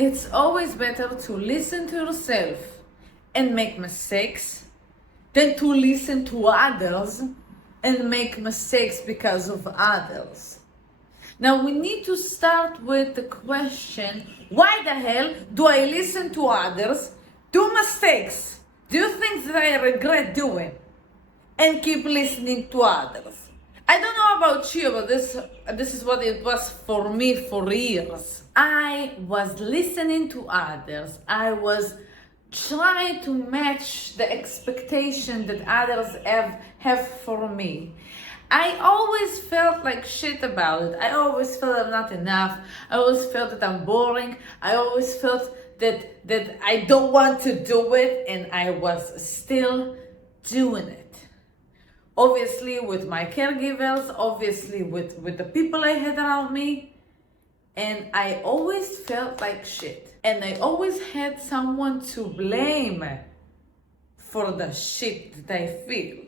It's always better to listen to yourself and make mistakes than to listen to others and make mistakes because of others. Now we need to start with the question, why the hell do I listen to others, do mistakes, do things that I regret doing, and keep listening to others? I don't know about you, but this is what it was for me for years. I was listening to others. I was trying to match the expectation that others have for me. I always felt like shit about it. I always felt I'm not enough. I always felt that I'm boring. I always felt that I don't want to do it, and I was still doing it. Obviously with my caregivers, obviously with the people I had around me, and I always felt like shit. And I always had someone to blame for the shit that I feel.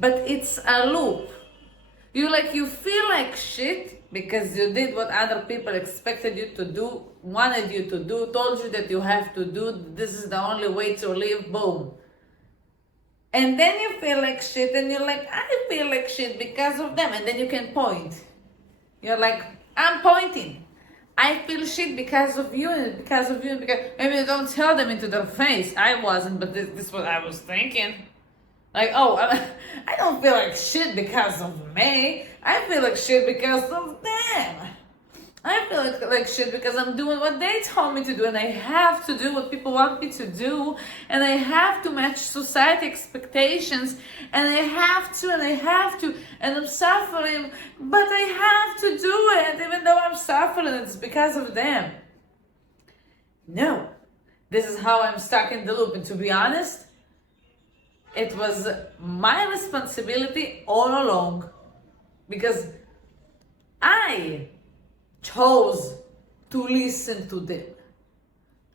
But it's a loop. You feel like shit because you did what other people expected you to do, wanted you to do, told you that you have to do, this is the only way to live, boom. And then you feel like shit and you're like, I feel like shit because of them. And then you can point. You're like, I'm pointing. I feel shit because of you and because of you. And because maybe you don't tell them into their face. I wasn't, but this is what I was thinking. Like, oh, I don't feel like shit because of me. I feel like shit because of them. I feel like shit because I'm doing what they told me to do, and I have to do what people want me to do, and I have to match society expectations, and I have to, and I'm suffering, but I have to do it, even though I'm suffering, it's because of them. No, this is how I'm stuck in the loop, and to be honest, it was my responsibility all along, because I chose to listen to them.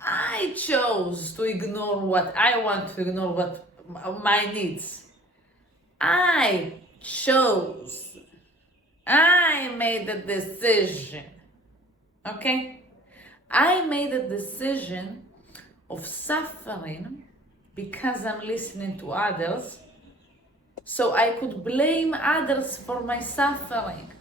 I chose to ignore what I want to ignore, what my needs. I chose. I made a decision. Okay? I made a decision of suffering because I'm listening to others, so I could blame others for my suffering.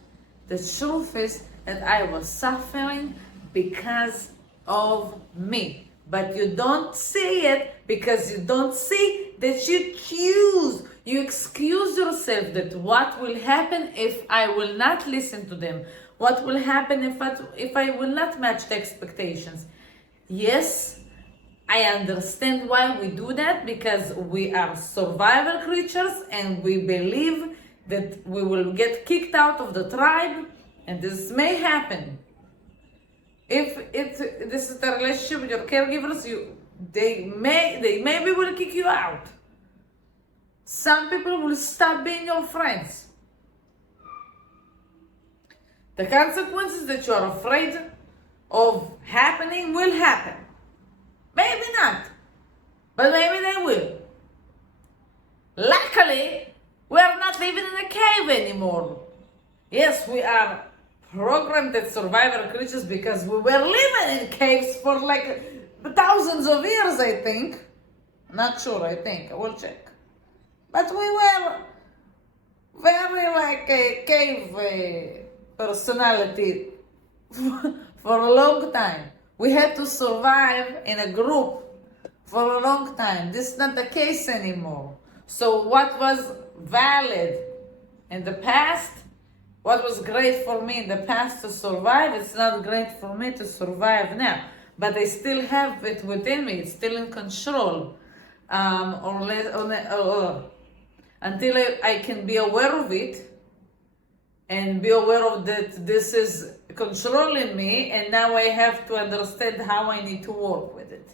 The truth is that I was suffering because of me. But you don't see it because you don't see that you choose. You excuse yourself that what will happen if I will not listen to them? What will happen if I will not match the expectations? Yes, I understand why we do that, because we are survival creatures and we believe that we will get kicked out of the tribe. And this may happen. If this is the relationship with your caregivers, they maybe will kick you out. Some people will stop being your friends. The consequences that you are afraid of happening will happen. Maybe not, but maybe they will. Luckily, we are not living in a cave anymore. Yes, we are programmed as survival creatures because we were living in caves for like thousands of years, I think. Not sure, I think. I will check. But we were very like a cave personality for a long time. We had to survive in a group for a long time. This is not the case anymore. So what was valid in the past, what was great for me in the past to survive, it's not great for me to survive now. But I still have it within me. It's still in control. Until I can be aware of it and be aware of that this is controlling me, and now I have to understand how I need to work with it.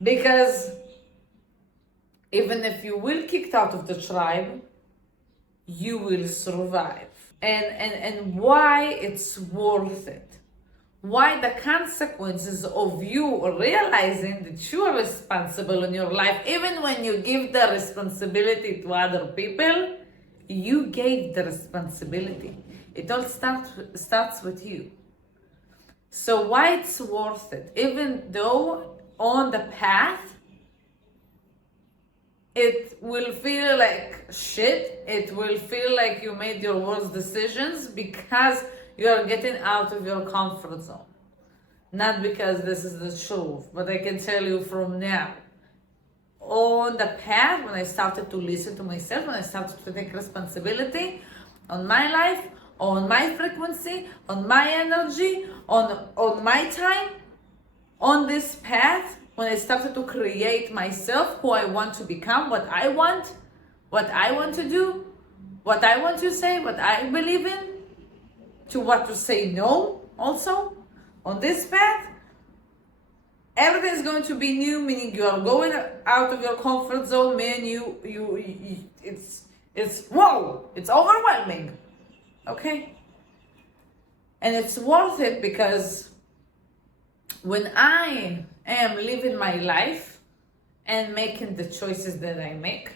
Because even if you will kicked out of the tribe, you will survive. And why it's worth it. Why the consequences of you realizing that you are responsible in your life, even when you give the responsibility to other people, you gave the responsibility. It all starts with you. So why it's worth it? Even though on the path, it will feel like shit. It will feel like you made your worst decisions because you are getting out of your comfort zone. Not because this is the truth, but I can tell you from now. On the path, when I started to listen to myself, when I started to take responsibility on my life, on my frequency, on my energy, on my time, on this path, when I started to create myself, who I want to become, what I want to do, what I want to say, what I believe in, to what to say no also, on this path, everything is going to be new, meaning you are going out of your comfort zone, man, it's whoa, it's overwhelming, okay? And it's worth it because when I am living my life and making the choices that I make,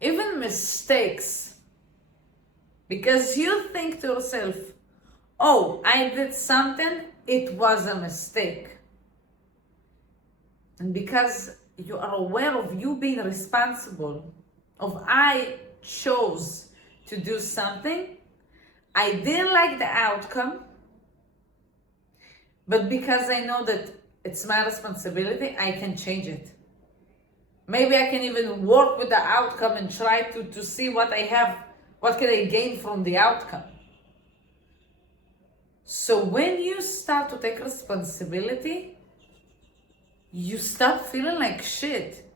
even mistakes, because you think to yourself, oh, I did something, it was a mistake. And because you are aware of you being responsible, of I chose to do something, I didn't like the outcome, but because I know that it's my responsibility, I can change it. Maybe I can even work with the outcome and try to see what I have, what can I gain from the outcome. So when you start to take responsibility, you stop feeling like shit.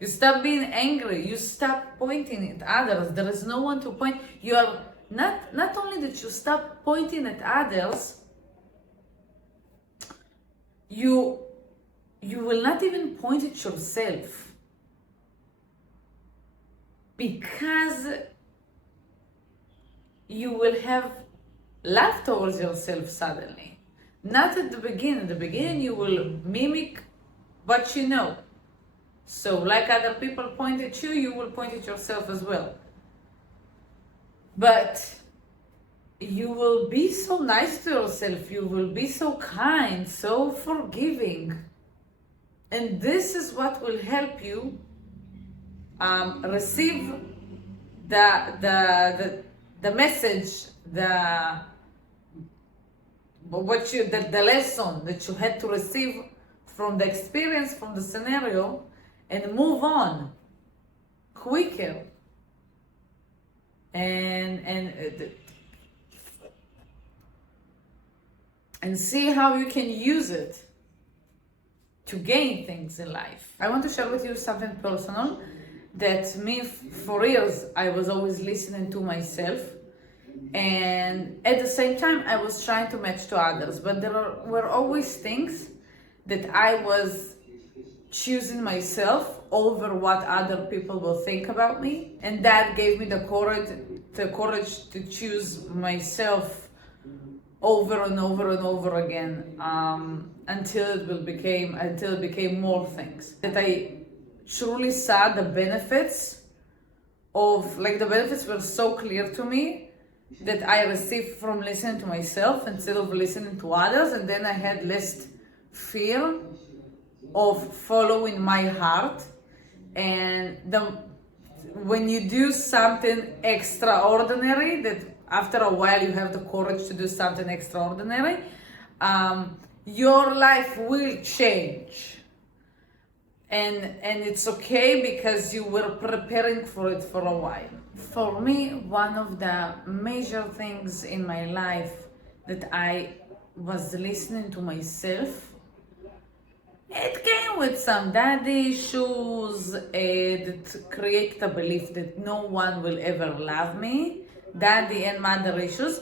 You stop being angry. You stop pointing at others. There is no one to point. You are not only that you stop pointing at others, you will not even point at yourself, because you will have love towards yourself suddenly. Not at the beginning. At the beginning, you will mimic what you know. So, like other people point at you, you will point at yourself as well. But you will be so nice to yourself. You will be so kind, so forgiving. And this is what will help you receive the message, the lesson that you had to receive from the experience, from the scenario, and move on quicker. And see how you can use it to gain things in life. I want to share with you something personal that me, for years, I was always listening to myself, and at the same time I was trying to match to others, but there were always things that I was choosing myself over what other people will think about me, and that gave me the courage to choose myself over and over and over again, until it became more things that I truly saw the benefits of. Like, the benefits were so clear to me that I received from listening to myself instead of listening to others, and then I had less fear of following my heart. And when you do something extraordinary, that after a while you have the courage to do something extraordinary, your life will change. And it's okay, because you were preparing for it for a while. For me, one of the major things in my life that I was listening to myself, it came with some daddy issues that create the belief that no one will ever love me, daddy and mother issues,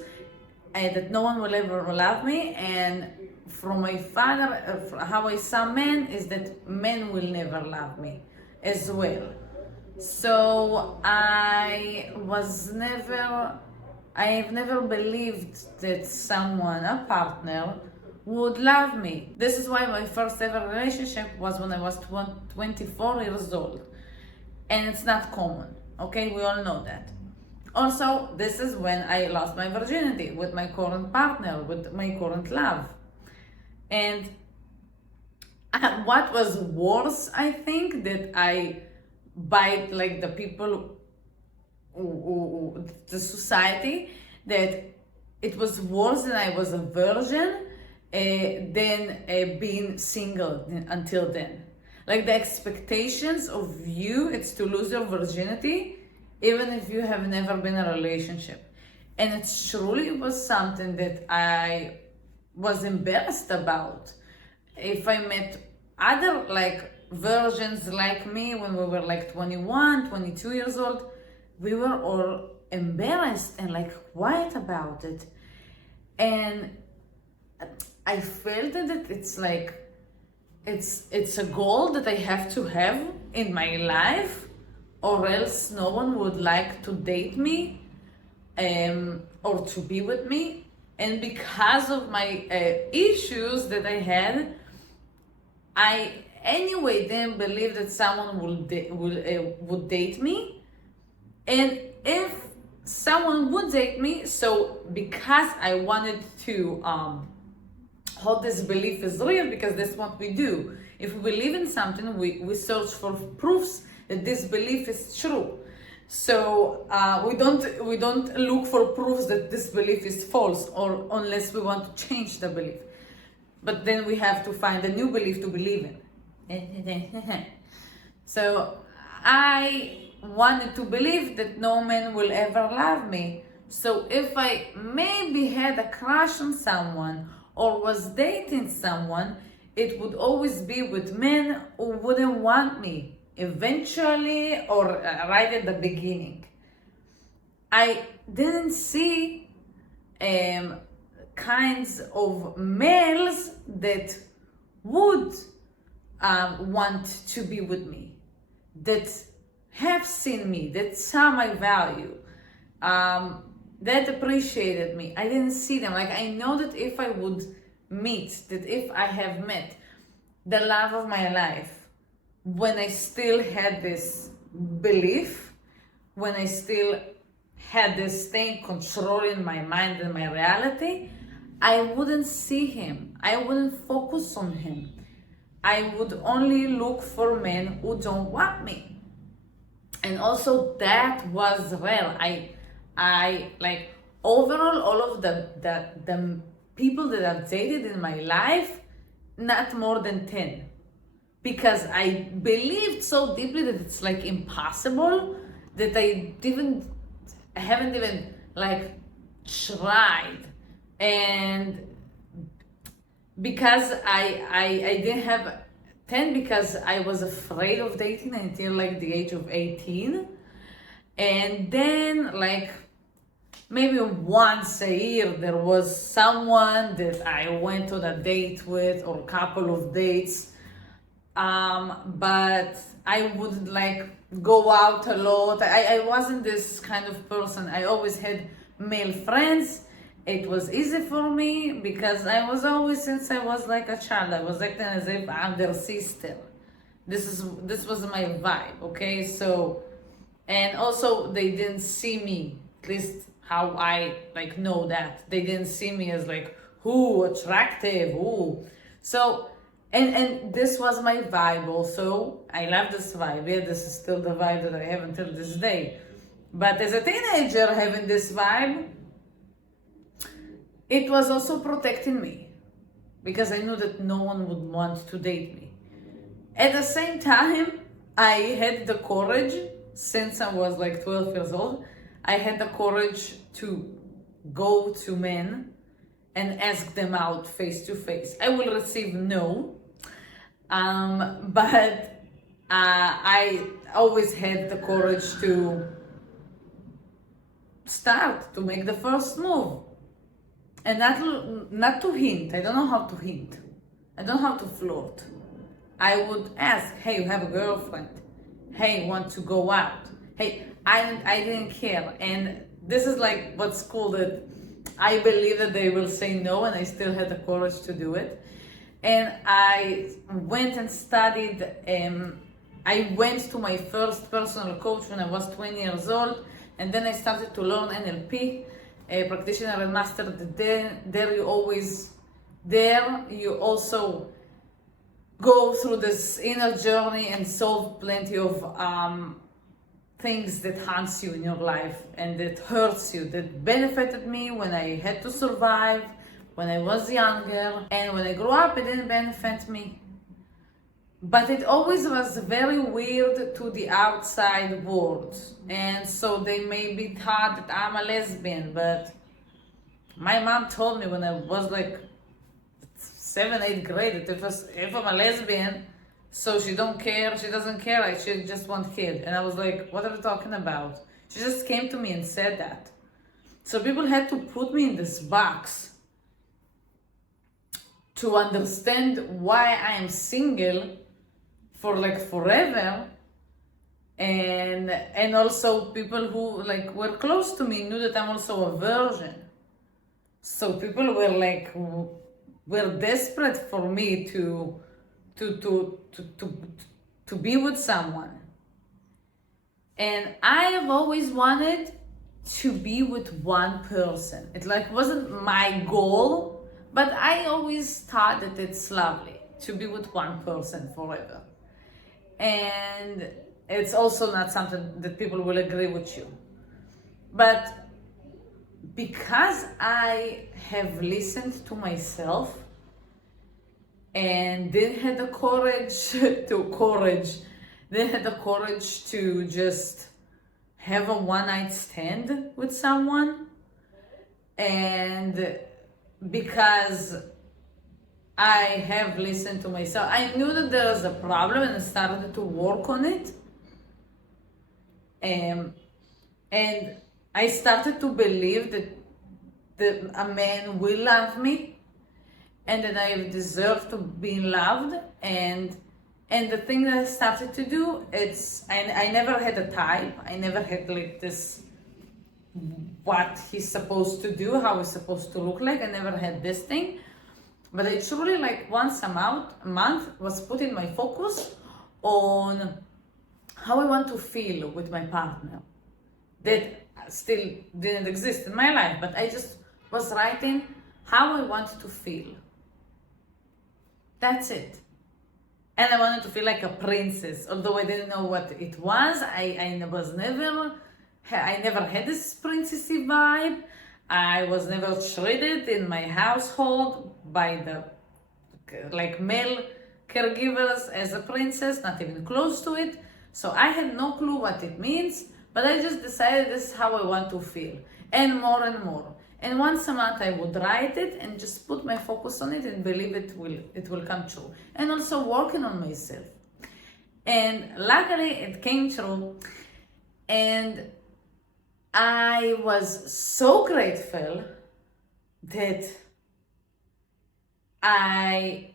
that no one will ever love me. And from my father, how I saw men is that men will never love me as well. So I've never believed that someone, a partner, would love me. This is why my first ever relationship was when I was 24 years old. And it's not common, okay? We all know that. Also, this is when I lost my virginity with my current partner, with my current love. And what was worse, I think, that I bite like the people, the society, that it was worse that I was a virgin than being single until then. Like the expectations of you, it's to lose your virginity, even if you have never been in a relationship. And it truly was something that I was embarrassed about. If I met other like virgins like me when we were like 21, 22 years old, we were all embarrassed and like quiet about it. And I felt that it's like it's a goal that I have to have in my life, or else no one would like to date me or to be with me. And because of my issues that I had, I anyway didn't believe that someone would date me. And if someone would date me, so because I wanted to hold this belief is real, because that's what we do. If we believe in something, we search for proofs that this belief is true. So we don't look for proofs that this belief is false, or unless we want to change the belief. But then we have to find a new belief to believe in. So I wanted to believe that no man will ever love me. So if I maybe had a crush on someone or was dating someone, it would always be with men who wouldn't want me eventually, or right at the beginning. I didn't see kinds of males that would want to be with me, that have seen me, that saw my value, that appreciated me. I didn't see them. Like, I know that if I would meet, that if I have met the love of my life, when I still had this belief, when I still had this thing controlling my mind and my reality, I wouldn't see him. I wouldn't focus on him. I would only look for men who don't want me. And also that was real. I like, overall, all of the people that I've dated in my life, not more than 10. Because I believed so deeply that it's like impossible, that I haven't even like tried. And because I didn't have 10, because I was afraid of dating until like the age of 18. And then like maybe once a year there was someone that I went on a date with, or a couple of dates. But I wouldn't like go out a lot. I wasn't this kind of person. I always had male friends. It was easy for me because I was always, since I was like a child, I was acting as if I'm their sister. This was my vibe, okay? So, and also they didn't see me, at least how I like know that. They didn't see me as like, who attractive, who. So, and this was my vibe also. I love this vibe. Yeah, this is still the vibe that I have until this day. But as a teenager, having this vibe, it was also protecting me, because I knew that no one would want to date me. At the same time, I had the courage, since I was like 12 years old, I had the courage to go to men and ask them out face to face. I will receive no, but I always had the courage to start, to make the first move. And not to hint. I don't know how to hint. I don't know how to flirt. I would ask, hey, you have a girlfriend? Hey, want to go out? Hey, I didn't care. And this is like what's cool, that I believe that they will say no, and I still had the courage to do it. And I went and studied. I went to my first personal coach when I was 20 years old, And then I started to learn NLP, a practitioner and master. There you also go through this inner journey and solve plenty of things that haunts you in your life and that hurts you, that benefited me when I had to survive, when I was younger, and when I grew up, it didn't benefit me. But it always was very weird to the outside world. And so they maybe thought that I'm a lesbian, but my mom told me when I was like 7th, 8th grade that if I'm a lesbian, so she doesn't care, she just want kid. And I was like, what are you talking about? She just came to me and said that. So people had to put me in this box to understand why I am single for like forever. And also people who like were close to me knew that I'm also a virgin. So people were desperate for me to be with someone. And I have always wanted to be with one person. It like wasn't my goal, but I always thought that it's lovely to be with one person forever. And it's also not something that people will agree with you. But because I have listened to myself and didn't have the courage to just have a one-night stand with someone, and because I have listened to myself, I knew that there was a problem and I started to work on it. And I started to believe that a man will love me and that I deserve to be loved. And the thing that I started to do, I never had a type. I never had like this, what he's supposed to do, how he's supposed to look like. I never had this thing. But I truly, like once a month was putting my focus on how I want to feel with my partner. That still didn't exist in my life, but I just was writing how I want to feel. That's it. And I wanted to feel like a princess, although I didn't know what it was. I never had this princessy vibe. I was never treated in my household by the male caregivers as a princess, not even close to it. So I had no clue what it means, but I just decided this is how I want to feel, and more and more. And once a month I would write it and just put my focus on it and believe it will come true. And also working on myself. And luckily it came true. And I was so grateful that I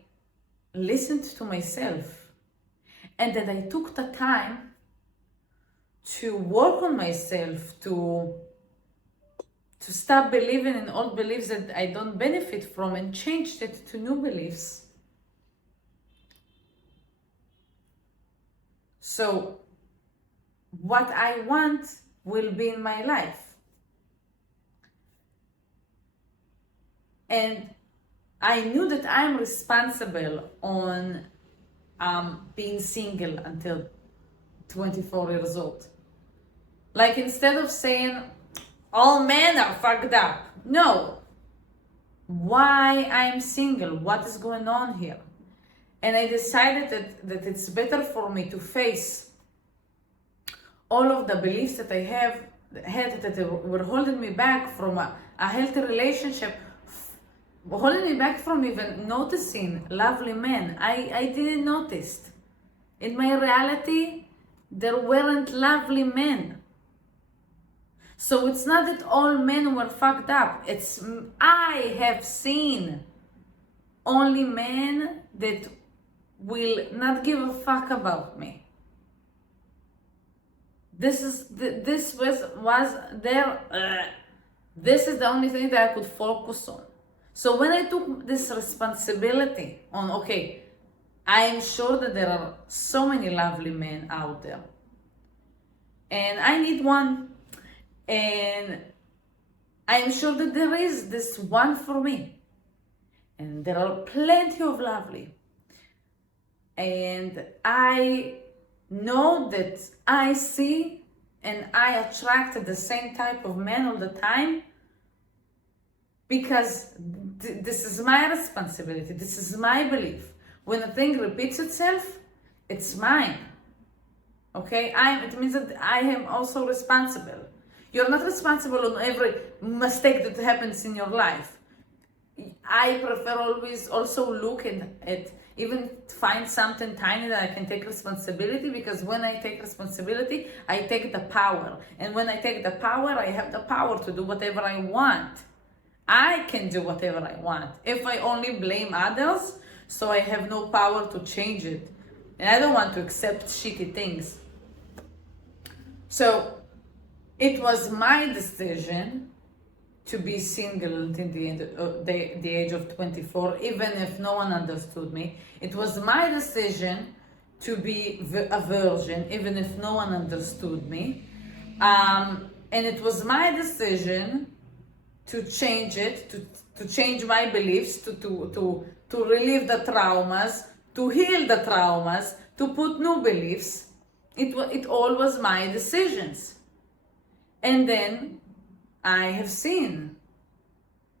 listened to myself and that I took the time to work on myself, to stop believing in old beliefs that I don't benefit from and change it to new beliefs. So what I want will be in my life. And I knew that I'm responsible on being single until 24 years old. Like instead of saying, all men are fucked up. No. Why I'm single? What is going on here? And I decided that it's better for me to face all of the beliefs that I had that were holding me back from a healthy relationship, holding me back from even noticing lovely men. I didn't notice. In my reality, there weren't lovely men. So it's not that all men were fucked up. I have seen only men that will not give a fuck about me. This is the only thing that I could focus on. So when I took this responsibility on, okay, I am sure that there are so many lovely men out there, and I need one. And I'm sure that there is this one for me. And there are plenty of lovely. And I know that I see and I attract the same type of men all the time because this is my responsibility. This is my belief. When a thing repeats itself, it's mine. Okay? It means that I am also responsible. You're not responsible on every mistake that happens in your life. I prefer always also look at even find something tiny that I can take responsibility, because when I take responsibility, I take the power. And when I take the power, I have the power to do whatever I want. I can do whatever I want. If I only blame others, so I have no power to change it. And I don't want to accept shitty things. So it was my decision to be single until the age of 24, even if no one understood me. It was my decision to be a virgin, even if no one understood me. And it was my decision to change it, to change my beliefs, to relieve the traumas, to heal the traumas, to put new beliefs. It all was my decisions. And then I have seen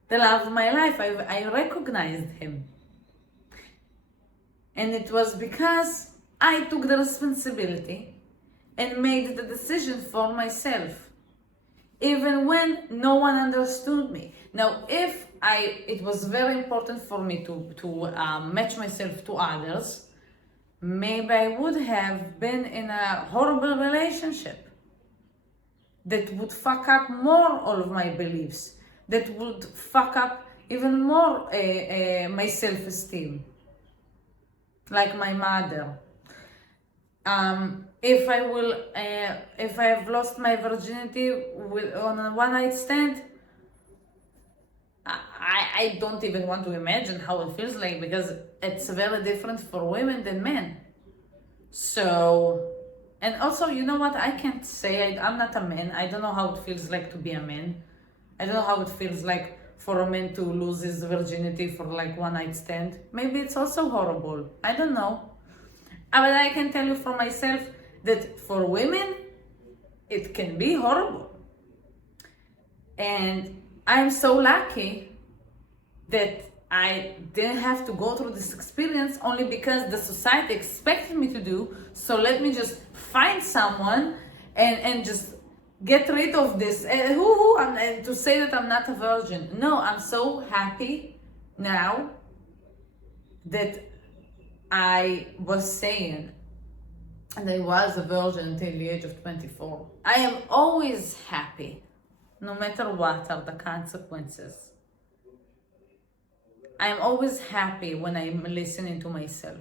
the love of my life. I recognized him. And it was because I took the responsibility and made the decision for myself, even when no one understood me. Now, it was very important for me to match myself to others, maybe I would have been in a horrible relationship that would fuck up more all of my beliefs, that would fuck up even more my self-esteem, like my mother. If I have lost my virginity on a one-night stand, I don't even want to imagine how it feels like, because it's very different for women than men. So, and also, you know what, I can't say, I'm not a man. I don't know how it feels like to be a man. I don't know how it feels like for a man to lose his virginity for like one night stand. Maybe it's also horrible. I don't know. But I can tell you for myself that for women, it can be horrible. And I'm so lucky that I didn't have to go through this experience only because the society expected me to do. So let me just find someone and just get rid of this. And to say that I'm not a virgin. No, I'm so happy now that I was saying, and I was a virgin until the age of 24. I am always happy, no matter what are the consequences. I'm always happy when I'm listening to myself.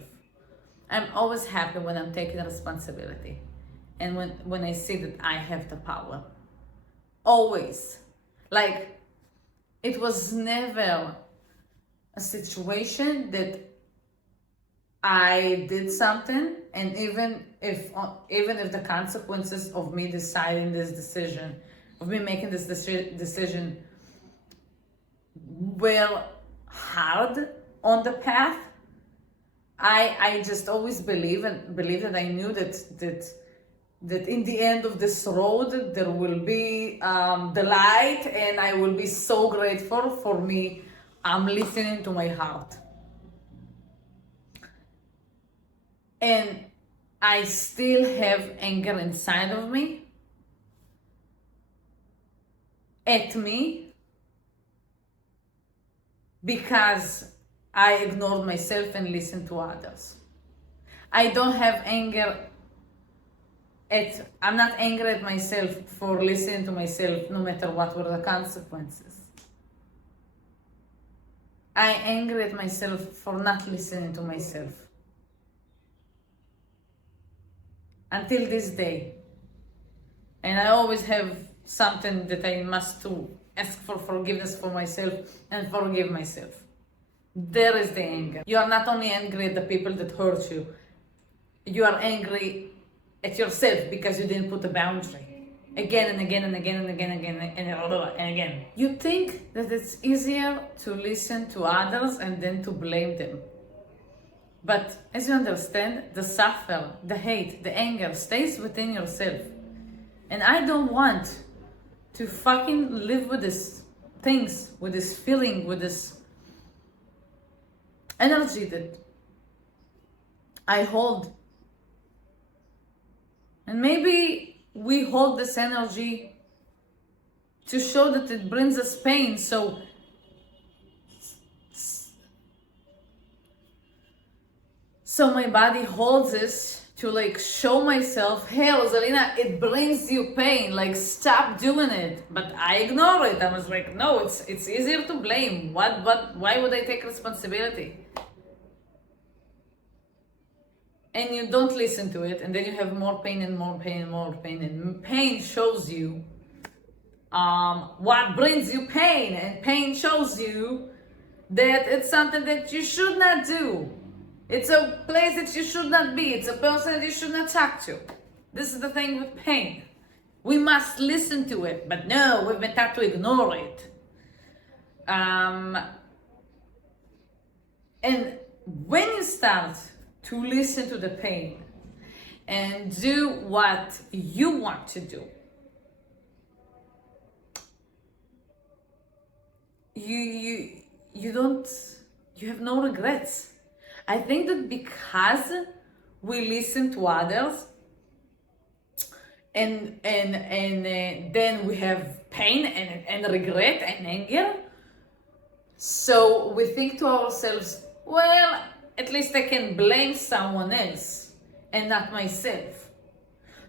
I'm always happy when I'm taking responsibility. And when I see that I have the power. Always. Like, it was never a situation that I did something, and even if the consequences of me deciding this decision, of me making this decision were hard on the path, I just always believed that I knew that in the end of this road there will be the light, and I will be so grateful for me. I'm listening to my heart. And I still have anger inside of me, at me, because I ignored myself and listened to others. I don't have anger I'm not angry at myself for listening to myself, no matter what were the consequences. I'm angry at myself for not listening to myself. Until this day. And I always have something that I must do, ask for forgiveness for myself and forgive myself. There is the anger. You are not only angry at the people that hurt you, you are angry at yourself because you didn't put a boundary. again and again and again and again and again and again. You think that it's easier to listen to others and then to blame them. But as you understand, the suffer, the hate, the anger stays within yourself. And I don't want to fucking live with these things, with this feeling, with this energy that I hold. And maybe we hold this energy to show that it brings us pain. So my body holds this to like show myself, hey Rosalina, it brings you pain, like stop doing it. But I ignore it. I was like, no, it's easier to blame. Why would I take responsibility? And you don't listen to it, and then you have more pain and more pain and more pain, and pain shows you what brings you pain, and pain shows you that it's something that you should not do. It's a place that you should not be. It's a person that you should not talk to. This is the thing with pain. We must listen to it, but no, we've been taught to ignore it. And when you start to listen to the pain and do what you want to do, you have no regrets. I think that because we listen to others and then we have pain and regret and anger, so we think to ourselves, well, at least I can blame someone else and not myself.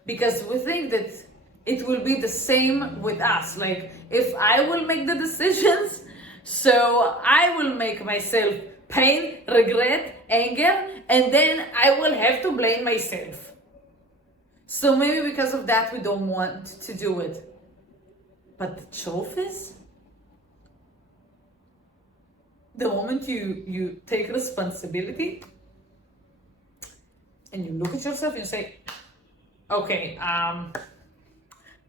Because we think that it will be the same with us. Like, if I will make the decisions, so I will make myself pain, regret, anger, and then I will have to blame myself. So maybe because of that we don't want to do it. But the truth is, the moment you take responsibility and you look at yourself and you say, okay,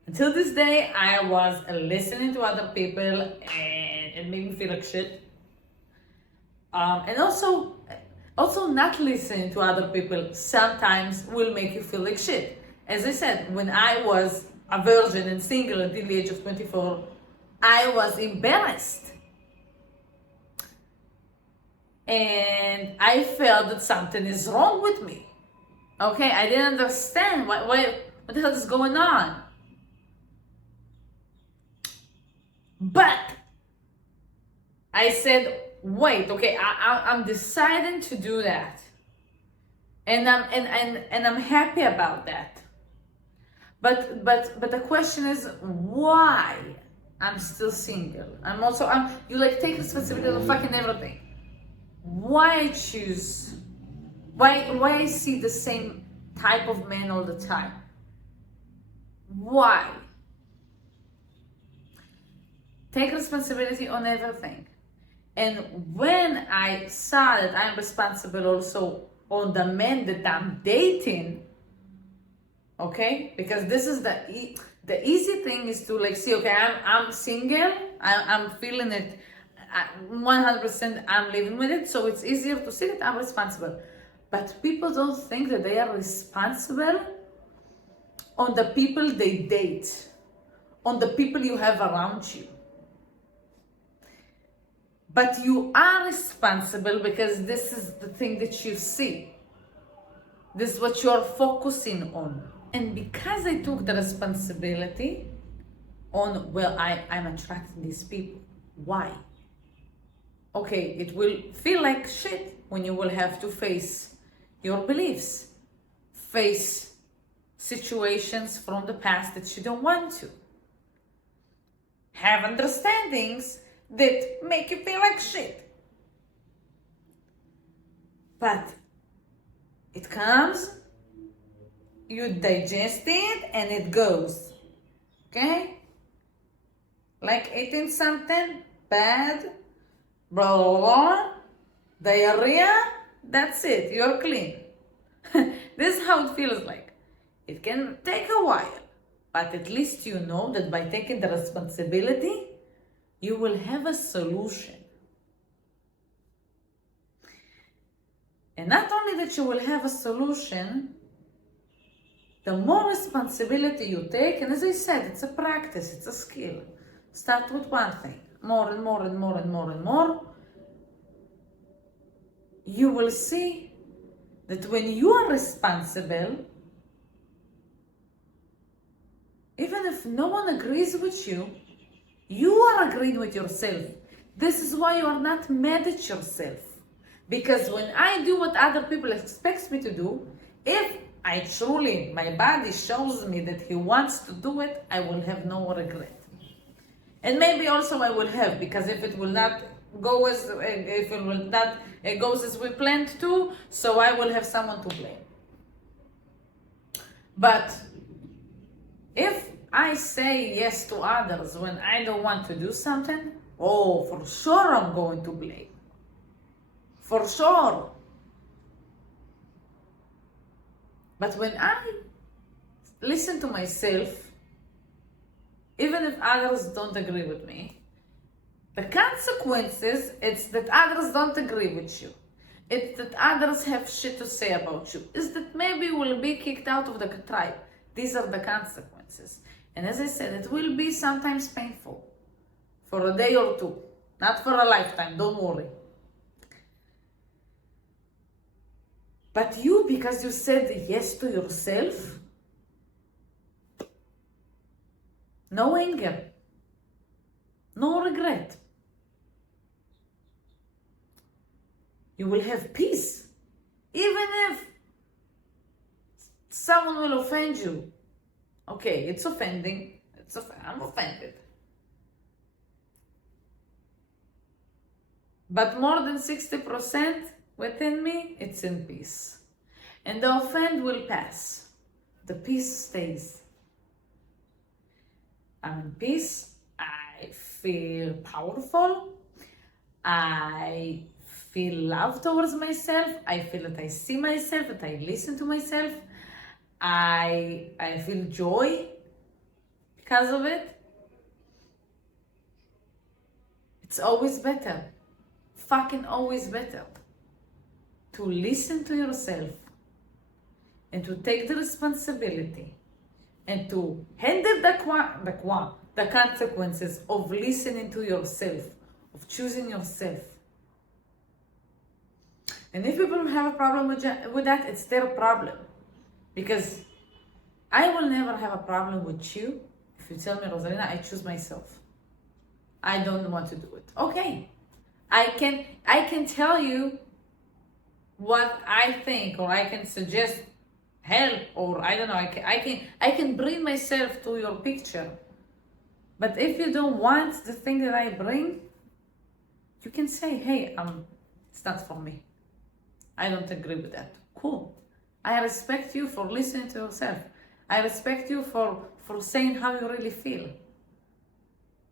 until this day I was listening to other people and it made me feel like shit. And also not listening to other people sometimes will make you feel like shit. As I said, when I was a virgin and single until the age of 24, I was embarrassed. And I felt that something is wrong with me. Okay, I didn't understand what the hell is going on. But I said, wait, okay, I'm deciding to do that, and I'm happy about that. But the question is, why I'm still single? You like take responsibility of fucking everything. Why I choose? Why I see the same type of man all the time? Why? Take responsibility on everything. And when I saw that I'm responsible also on the men that I'm dating, okay, because this is the easy thing is to like see, okay, I'm single, I'm feeling it 100%, I'm living with it, so it's easier to see that I'm responsible. But people don't think that they are responsible on the people they date, on the people you have around you. But you are responsible because this is the thing that you see. This is what you're focusing on. And because I took the responsibility on, well, I'm attracting these people. Why? Okay, it will feel like shit when you will have to face your beliefs, face situations from the past that you don't want to, have understandings that make you feel like shit. But it comes, you digest it, and it goes. Okay? Like eating something bad, blah, blah, blah, diarrhea, that's it, you're clean. This is how it feels like. It can take a while, But at least you know that by taking the responsibility, you will have a solution. And not only that you will have a solution, the more responsibility you take, and as I said, it's a practice, it's a skill. Start with one thing, more and more and more and more and more. You will see that when you are responsible, even if no one agrees with you, you are agreeing with yourself. This is why you are not mad at yourself. Because when I do what other people expect me to do, if I truly, my body shows me that he wants to do it, I will have no regret. And maybe also I will have, because if it will not go as we planned to, so I will have someone to blame. But if I say yes to others when I don't want to do something, oh, for sure I'm going to blame. For sure. But when I listen to myself, even if others don't agree with me, the consequences, it's that others don't agree with you. It's that others have shit to say about you. It's that maybe you will be kicked out of the tribe. These are the consequences. And as I said, it will be sometimes painful. For a day or two. Not for a lifetime, don't worry. But you, because you said yes to yourself, no anger, no regret. You will have peace. Even if someone will offend you. Okay, it's offending. I'm offended. But more than 60% within me, it's in peace. And the offend will pass. The peace stays. I'm in peace. I feel powerful. I feel love towards myself. I feel that I see myself, that I listen to myself. I feel joy because of it. It's always better. Fucking always better to listen to yourself and to take the responsibility and to handle the consequences of listening to yourself, of choosing yourself. And if people have a problem with that, it's their problem. Because I will never have a problem with you if you tell me, Rosalina, I choose myself. I don't want to do it. Okay. I can tell you what I think, or I can suggest help, or I don't know, I can bring myself to your picture. But if you don't want the thing that I bring, you can say, hey, it's not for me. I don't agree with that. Cool. I respect you for listening to yourself. I respect you for saying how you really feel.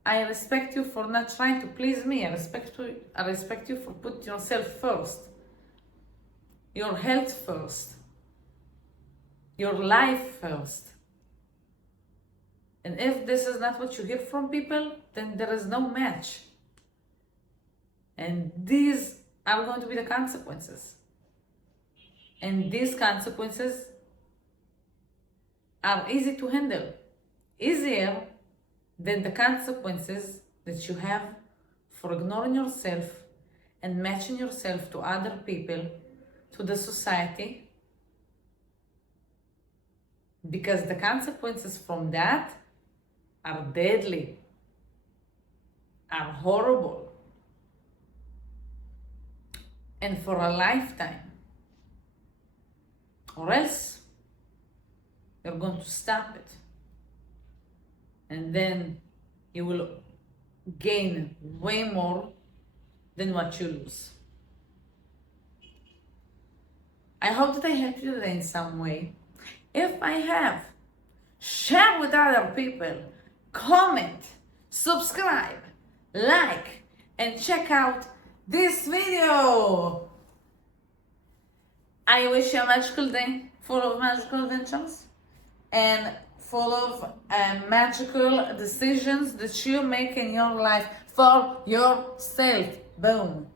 I respect you for not trying to please me. I respect you for putting yourself first. Your health first. Your life first. And if this is not what you hear from people, then there is no match. And these are going to be the consequences. And these consequences are easy to handle. Easier than the consequences that you have for ignoring yourself and matching yourself to other people, to the society. Because the consequences from that are deadly, are horrible, and for a lifetime. Or else you're going to stop it. And then you will gain way more than what you lose. I hope that I helped you today in some way. If I have, share with other people, comment, subscribe, like, and check out this video. I wish you a magical day full of magical adventures. And full of magical decisions that you make in your life for yourself. Boom.